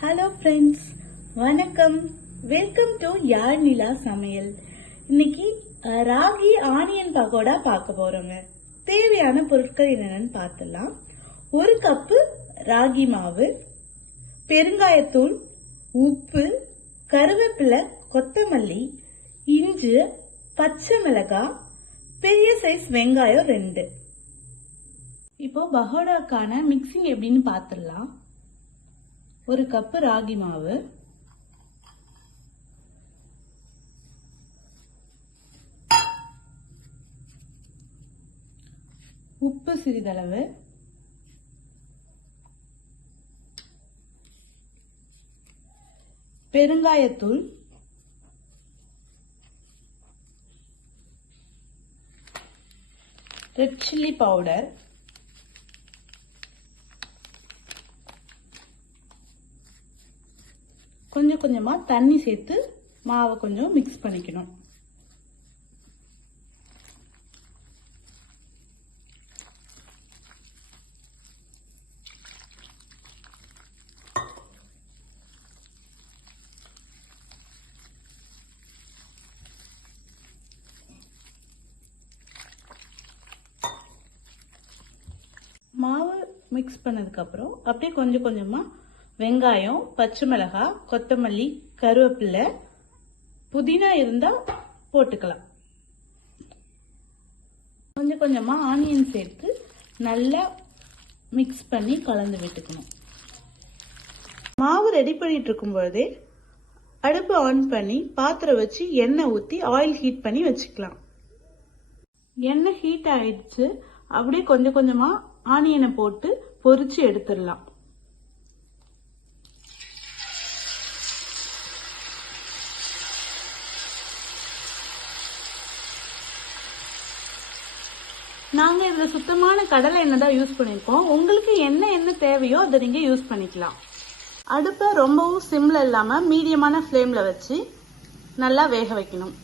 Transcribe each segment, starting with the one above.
Hello friends, வணக்கம். Welcome to யாழ் நிலா சமையல். இன்னைக்கு ராகி ஆனியன் பகோடா பார்க்க போறோங்க. தேவையான பொருட்கள் என்னென்னு பார்த்துலாம். 1 கப்பு ராகி மாவு, பெருங்காயத்தூள், உப்பு, கருவேப்பிலை, கொத்தமல்லி, இஞ்சி, பச்சை மிளகாய், பெரிய சைஸ் வெங்காயம் 2. இப்போ பகோடாக்கான மிக்சிங் எப்படின்னு பார்த்துடலாம். 1 கப்பு ராகி மாவு, உப்பு சிறிதளவு, பெருங்காயத்தூள், ரெட் சில்லி பவுடர், கொஞ்சம் கொஞ்சமா தண்ணி சேர்த்து மாவை கொஞ்சம் மிக்ஸ் பண்ணிக்கணும். மாவு மிக்ஸ் பண்ணதுக்கு அப்புறம் அப்படியே கொஞ்சம் கொஞ்சமா வெங்காயம், பச்சை மிளகாய், கொத்தமல்லி, கருவேப்பிலை, புதினா இருந்தா போட்டுக்கலாம். கொஞ்சம் கொஞ்சமா ஆனியன் சேர்த்து நல்லா மிக்ஸ் பண்ணி கலந்து விட்டுக்கணும். மாவு ரெடி பண்ணிட்டு இருக்கும் பொழுதே அடுப்பு ஆன் பண்ணி பாத்திரம் வச்சு எண்ணெய் ஊற்றி ஆயில் ஹீட் பண்ணி வச்சுக்கலாம். எண்ணெய் ஹீட் ஆயிடுச்சு. அப்படியே கொஞ்சம் கொஞ்சமா ஆனியனை போட்டு பொரிச்சு எடுத்துடலாம். நாங்க இதுல சுத்தமான கடலை எண்ணெய் தான் யூஸ் பண்ணிருக்கோம். உங்களுக்கு என்ன எண்ணெய் தேவையோ அதை நீங்க யூஸ் பண்ணிக்கலாம். அடுப்பை ரொம்பவும் சிம்ல இல்லாம மீடியமான ஃப்ளேம்ல வச்சு நல்லா வேக வைக்கணும்.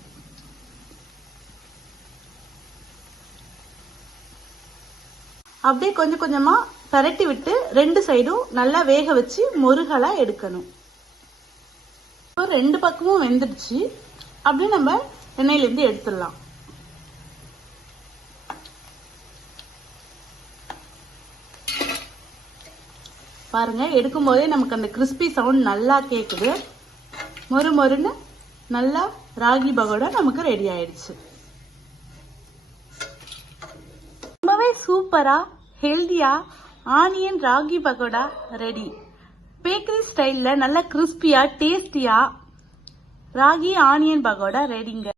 அப்படியே கொஞ்சம் கொஞ்சமா பரட்டி விட்டு 2 சைடும் நல்லா வேக வச்சு முருகலா எடுக்கணும். 2 பக்கமும் வெந்துடுச்சு. அப்படியே நம்ம எண்ணெயில இருந்து எடுத்துடலாம். பாருங்க, எடுக்கும் போதே நமக்கு அந்த கிறிஸ்பி சவுண்ட் நல்லா கேக்குது. மொறு மொறுன்னு நல்லா ராகி பகோடா நமக்கு ரெடி ஆயிடுச்சு. ரொம்பவே சூப்பரா ஹெல்தியா onion ragi pakoda ready. Bakery ஸ்டைல்ல நல்லா கிறிஸ்பியா டேஸ்டியா ராகி ஆனியன் பகோடா ரெடிங்க.